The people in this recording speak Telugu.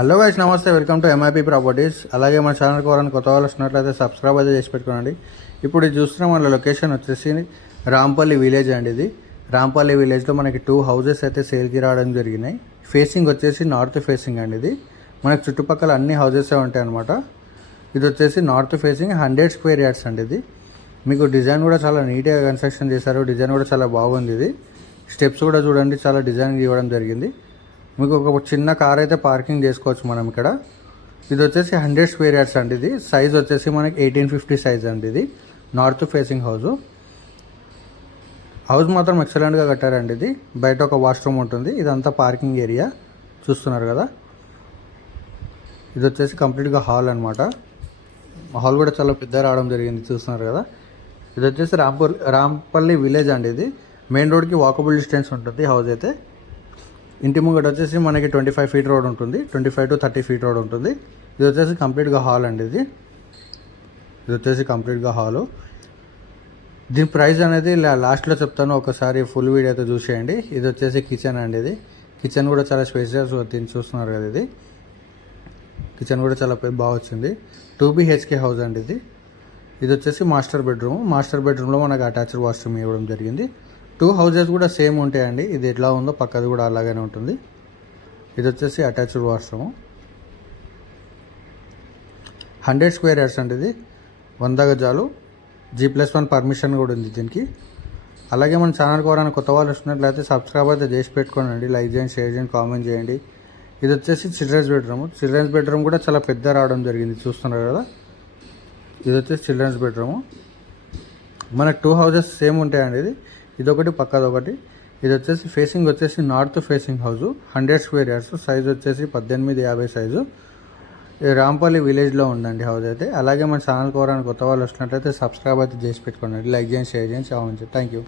హలో గైస్, నమస్తే. Welcome to MIP properties. అలాగే మన ఛానల్కి ఎవరైనా కొత్త వాళ్ళు వస్తున్నట్లయితే సబ్స్క్రైబ్ అయితే చేసి పెట్టుకోండి. ఇప్పుడు ఇది చూస్తున్న మన లొకేషన్ వచ్చేసి రాంపల్లి విలేజ్ అండి. ఇది రాంపల్లి విలేజ్లో మనకి 2 హౌసెస్ అయితే సేల్కి రావడం జరిగినాయి. ఫేసింగ్ వచ్చేసి నార్త్ ఫేసింగ్ అండి. ఇది మనకి చుట్టుపక్కల అన్ని హౌసెస్ ఉంటాయి అనమాట. ఇది వచ్చేసి నార్త్ ఫేసింగ్ 100 స్క్వేర్ యార్డ్స్ అండి. ఇది మీకు డిజైన్ కూడా చాలా నీట్గా కన్స్ట్రక్షన్ చేశారు. డిజైన్ కూడా చాలా బాగుంది. ఇది స్టెప్స్ కూడా చూడండి, చాలా డిజైన్ ఇవ్వడం జరిగింది. మీకు ఒక చిన్న కార్ అయితే పార్కింగ్ చేసుకోవచ్చు మనం ఇక్కడ. ఇది వచ్చేసి 100 స్క్వేర్ యార్డ్స్ అండి. ఇది సైజ్ వచ్చేసి మనకి 1850 సైజ్ అండి. ఇది నార్త్ ఫేసింగ్ హౌస్ మాత్రం ఎక్సలెంట్గా కట్టారండి. ఇది బయట ఒక వాష్రూమ్ ఉంటుంది. ఇదంతా పార్కింగ్ ఏరియా చూస్తున్నారు కదా. ఇది వచ్చేసి కంప్లీట్గా హాల్ అనమాట. హాల్ కూడా చాలా పెద్ద రావడం జరిగింది, చూస్తున్నారు కదా. ఇది వచ్చేసి రాంపల్లి విలేజ్ అండి. ఇది మెయిన్ రోడ్కి వాకబుల్ డిస్టెన్స్ ఉంటుంది హౌస్ అయితే. ఇంటి ముంగట వచ్చేసి మనకి 25 ఫీట్ రోడ్ ఉంటుంది, 25 to 30 ఫీట్ రోడ్ ఉంటుంది. ఇది వచ్చేసి కంప్లీట్గా హాల్ అండి. ఇది వచ్చేసి కంప్లీట్గా హాలు. దీని ప్రైస్ అనేది లాస్ట్లో చెప్తాను, ఒకసారి ఫుల్ వీడియో అయితే చూసేయండి. ఇది వచ్చేసి కిచెన్ అండి. ఇది కిచెన్ కూడా చాలా స్పేషియస్ దీన్ని చూస్తున్నారు కదా. ఇది కిచెన్ కూడా చాలా బాగా వచ్చింది. 2 BHK హౌస్ అండి. ఇది వచ్చేసి మాస్టర్ బెడ్రూమ్లో మనకు అటాచ్డ్ వాష్రూమ్ ఇవ్వడం జరిగింది. 2 హౌసెస్ కూడా సేమ్ ఉంటాయండి. ఇది ఎట్లా ఉందో పక్కది కూడా అలాగే ఉంటుంది. ఇది వచ్చేసి అటాచ్డ్ వాష్రూమ్ 100 స్క్వేర్ యార్డ్స్ అండి. ఇది 100 గజాలు, G+1 పర్మిషన్ కూడా ఉంది దీనికి. అలాగే మన ఛానల్కి ఎవరైనా కొత్త వాళ్ళు వస్తున్నట్లయితే సబ్స్క్రైబ్ అయితే చేసి పెట్టుకోనండి. లైక్ చేయండి, షేర్ చేయండి, కామెంట్ చేయండి. ఇది వచ్చేసి చిల్డ్రన్స్ బెడ్రూమ్ కూడా చాలా పెద్ద రావడం జరిగింది, చూస్తున్నారు కదా. ఇది వచ్చేసి చిల్డ్రన్స్ బెడ్రూమ్. మనకు 2 హౌసెస్ సేమ్ ఉంటాయండి. ఇదొకటి పక్కదొకటి. ఇది వచ్చేసి ఫేసింగ్ వచ్చేసి north facing house 100 square yards, size వచ్చేసి 1850 సైజు. రాంపల్లి విలేజ్లో ఉందండి హౌస్ అయితే. అలాగే మన ఛానల్కి ఎవరైనా కొత్త వాళ్ళు వస్తున్నట్లయితే సబ్స్క్రైబ్ అయితే చేసి పెట్టుకోండి. లైక్ చేయండి, షేర్ చేయండి, థ్యాంక్ యూ.